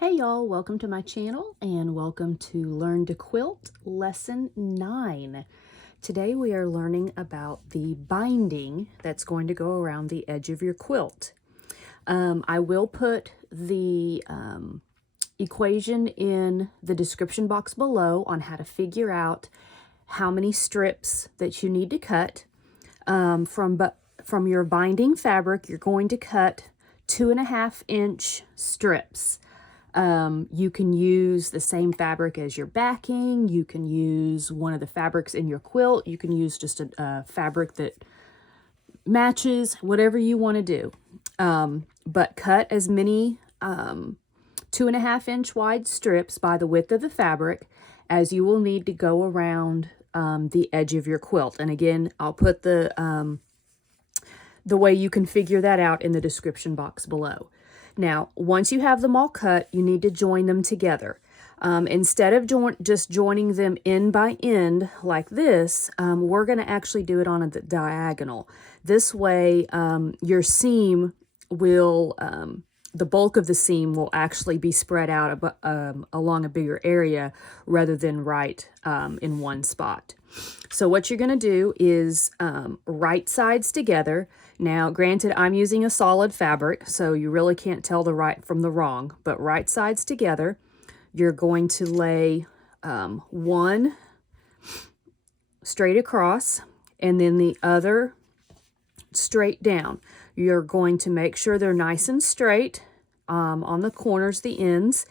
Hey y'all, welcome to my channel and welcome to Learn to Quilt Lesson 9. Today we are learning about the binding that's going to go around the edge of your quilt. I will put the equation in the description box below on how to figure out how many strips that you need to cut. From your binding fabric, you're going to cut 2.5-inch strips. You can use the same fabric as your backing. You can use one of the fabrics in your quilt. You can use just a fabric that matches, whatever you want to do. But cut as many 2.5-inch wide strips by the width of the fabric as you will need to go around the edge of your quilt. And again, I'll put the way you can figure that out in the description box below. Now, once you have them all cut, you need to join them together. Instead of just joining them end by end like this, we're going to actually do it on a diagonal. This way, your seam will, the bulk of the seam will actually be spread out along a bigger area rather than right in one spot. So what you're going to do is right sides together. Now, granted, I'm using a solid fabric, so you really can't tell the right from the wrong, but right sides together, you're going to lay one straight across and then the other straight down. You're going to make sure they're nice and straight on the corners, the ends,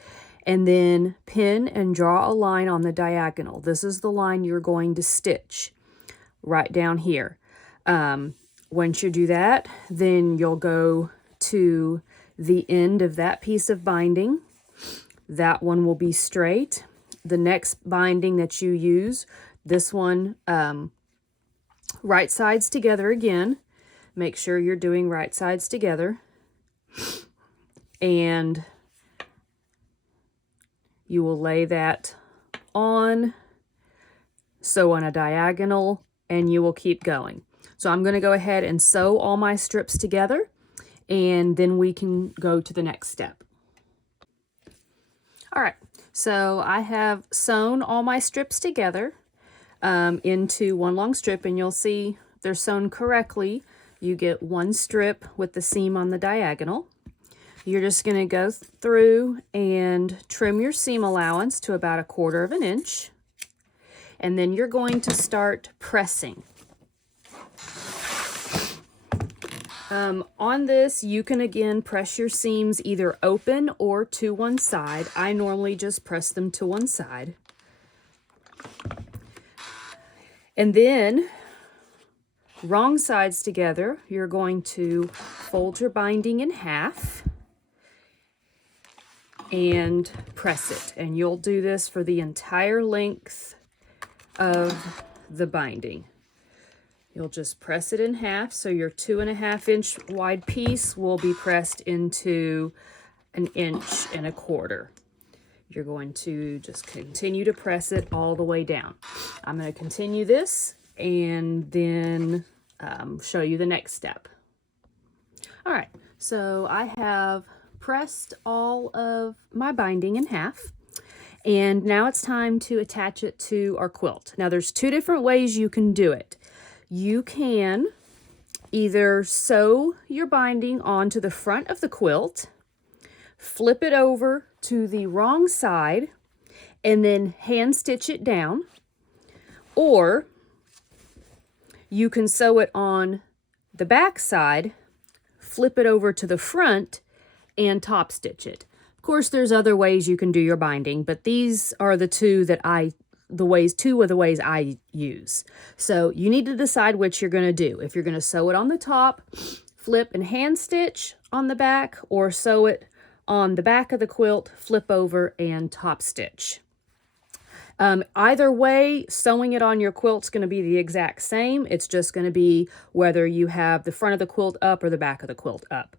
and then pin and draw a line on the diagonal. This is the line you're going to stitch right down here. Once you do that, then you'll go to the end of that piece of binding. That one will be straight. The next binding that you use, this one, right sides together again. Make sure you're doing right sides together. And you will lay that on, sew on a diagonal, and you will keep going. So I'm going to go ahead and sew all my strips together, and then we can go to the next step. All right, so I have sewn all my strips together into one long strip, and you'll see they're sewn correctly. You get one strip with the seam on the diagonal. You're just going to go through and trim your seam allowance to about 1/4 of an inch, and then you're going to start pressing. On this, you can again press your seams either open or to one side. I normally just press them to one side. And then, wrong sides together, you're going to fold your binding in half and press it. And you'll do this for the entire length of the binding. You'll just press it in half, so your 2.5-inch wide piece will be pressed into 1.25 inches. You're going to just continue to press it all the way down. I'm going to continue this and then show you the next step. All right, so I have pressed all of my binding in half, and now it's time to attach it to our quilt. Now, there's 2 different ways you can do it. You can either sew your binding onto the front of the quilt, flip it over to the wrong side, and then hand stitch it down, or you can sew it on the back side, flip it over to the front, and top stitch it. Of course, there's other ways you can do your binding, but these are the two of the ways I use. So you need to decide which you're going to do. If you're going to sew it on the top, flip and hand stitch on the back, or sew it on the back of the quilt, flip over and top stitch. Either way, sewing it on your quilt's going to be the exact same. It's just going to be whether you have the front of the quilt up or the back of the quilt up.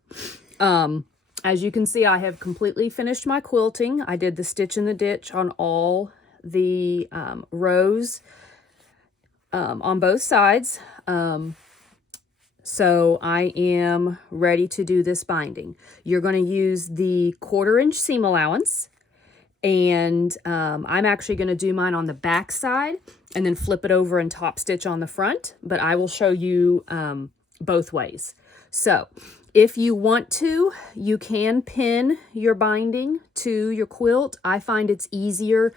As you can see, I have completely finished my quilting. I did the stitch in the ditch on all the rows on both sides. So I am ready to do this binding. You're going to use the 1/4 inch seam allowance, and I'm actually going to do mine on the back side and then flip it over and top stitch on the front, but I will show you both ways. So if you want to, you can pin your binding to your quilt. I find it's easier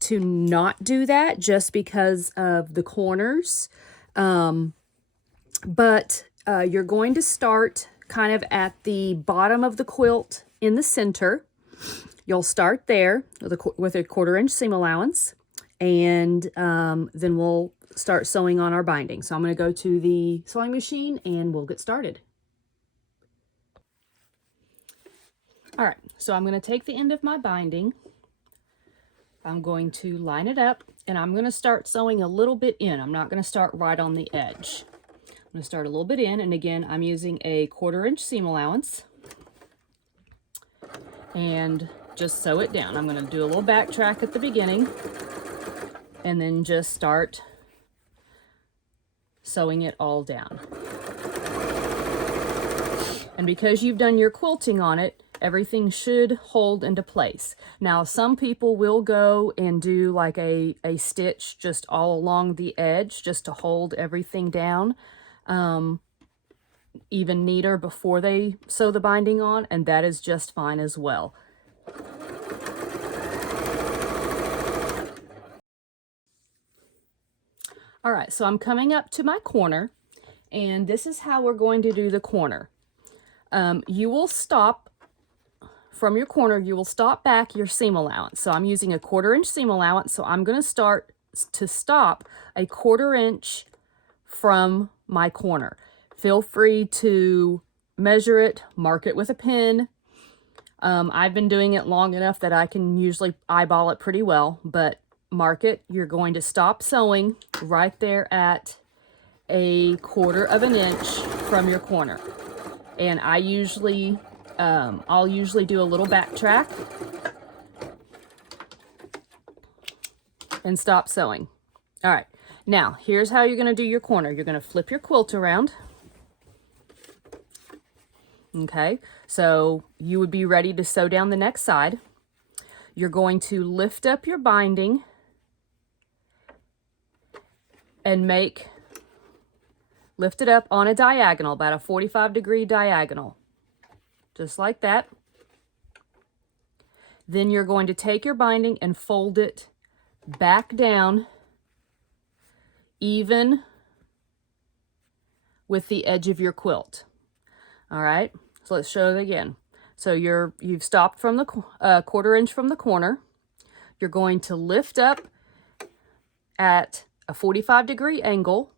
to not do that just because of the corners. But you're going to start kind of at the bottom of the quilt in the center. You'll start there with a 1/4 inch seam allowance, and then we'll start sewing on our binding. So I'm going to go to the sewing machine and we'll get started. All right, so I'm going to take the end of my binding. I'm going to line it up, and I'm going to start sewing a little bit in. I'm not going to start right on the edge. I'm going to start a little bit in, and again, I'm using a 1/4 inch seam allowance. And just sew it down. I'm going to do a little backtrack at the beginning, and then just start sewing it all down. And because you've done your quilting on it, everything should hold into place. Now, some people will go and do like a stitch just all along the edge just to hold everything down even neater before they sew the binding on, and that is just fine as well. All right, so I'm coming up to my corner, and this is how we're going to do the corner. You will stop from your corner, you will stop back your seam allowance. So I'm using a 1/4 inch seam allowance, so I'm going to start to stop a 1/4 inch from my corner. Feel free to measure it, mark it with a pin. I've been doing it long enough that I can usually eyeball it pretty well, but mark it. You're going to stop sewing right there at a 1/4 inch from your corner. And I usually, I'll usually do a little backtrack and stop sewing. All right, now here's how you're going to do your corner. You're going to flip your quilt around. Okay, so you would be ready to sew down the next side. You're going to lift up your binding and lift it up on a diagonal, about a 45-degree diagonal, just like that. Then you're going to take your binding and fold it back down even with the edge of your quilt. All right, so let's show it again. So you've stopped from the 1/4 inch from the corner. You're going to lift up at a 45-degree angle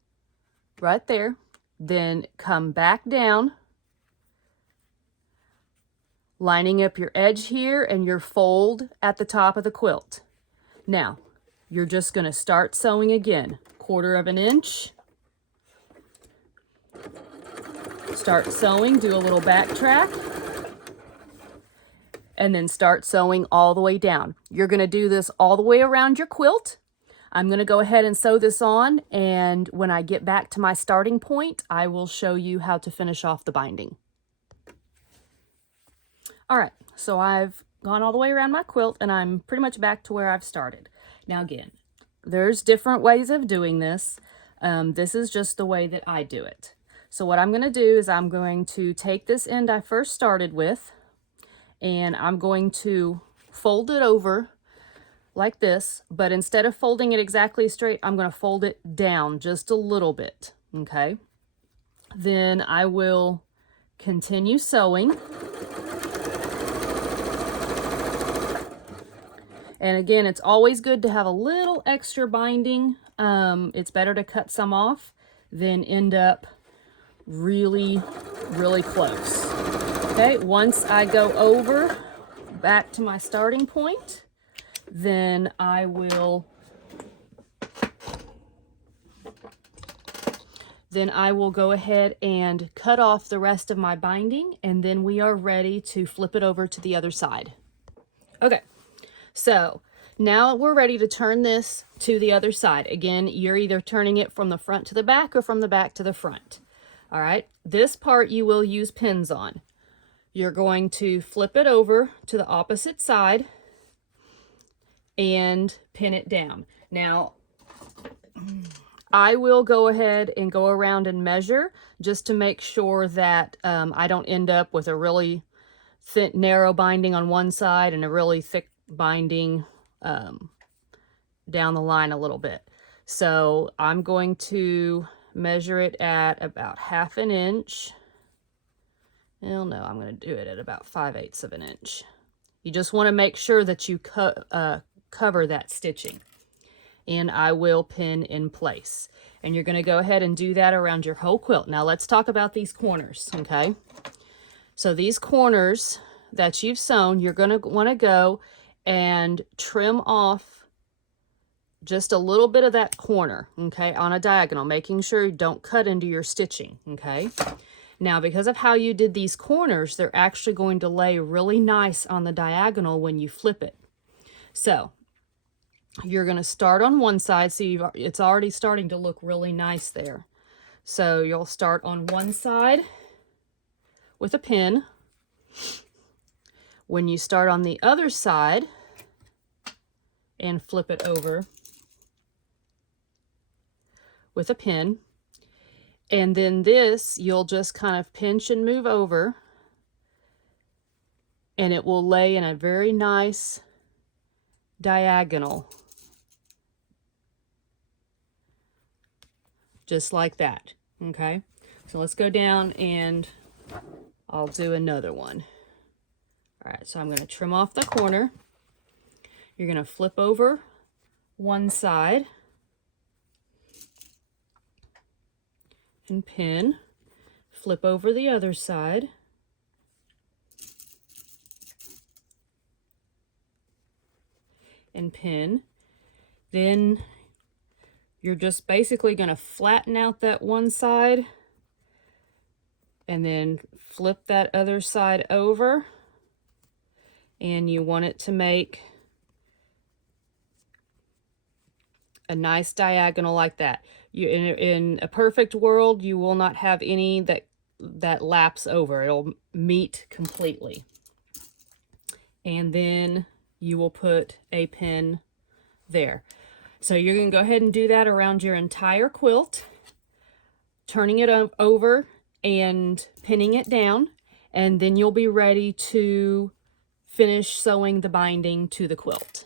right there, then come back down, lining up your edge here and your fold at the top of the quilt. Now, you're just going to start sewing again, 1/4 inch. Start sewing, do a little backtrack, and then start sewing all the way down. You're going to do this all the way around your quilt. I'm going to go ahead and sew this on, and when I get back to my starting point, I will show you how to finish off the binding. All right, so I've gone all the way around my quilt, and I'm pretty much back to where I've started. Now again, there's different ways of doing this. This is just the way that I do it. So what I'm going to do is I'm going to take this end I first started with, and I'm going to fold it over like this, but instead of folding it exactly straight, I'm going to fold it down just a little bit, okay? Then I will continue sewing. And again, it's always good to have a little extra binding. It's better to cut some off than end up really, really close. Okay, once I go over back to my starting point, then I will go ahead and cut off the rest of my binding, and then we are ready to flip it over to the other side. Okay, so now we're ready to turn this to the other side. Again, you're either turning it from the front to the back or from the back to the front. All right, this part you will use pins on. You're going to flip it over to the opposite side and pin it down. Now, I will go ahead and go around and measure just to make sure that I don't end up with a really thin, narrow binding on one side and a really thick binding down the line a little bit. So I'm going to measure it at about 1/2 inch. Well, no, I'm going to do it at about 5/8 of an inch. You just want to make sure that you cover that stitching. And I will pin in place. And you're going to go ahead and do that around your whole quilt. Now let's talk about these corners, okay? So these corners that you've sewn, you're going to want to go and trim off just a little bit of that corner, okay, on a diagonal, making sure you don't cut into your stitching, okay? Now, because of how you did these corners, they're actually going to lay really nice on the diagonal when you flip it. So you're going to start on one side, so it's already starting to look really nice there. So you'll start on one side with a pin. When you start on the other side and flip it over with a pin, and then this you'll just kind of pinch and move over, and it will lay in a very nice diagonal, just like that. Okay, so let's go down and I'll do another one. All right, so I'm going to trim off the corner. You're going to flip over one side and pin, flip over the other side, and pin. Then you're just basically going to flatten out that one side and then flip that other side over, and you want it to make a nice diagonal like that. In a perfect world, you will not have any that laps over. It'll meet completely. And then you will put a pin there. So you're going to go ahead and do that around your entire quilt, turning it over and pinning it down, and then you'll be ready to finish sewing the binding to the quilt.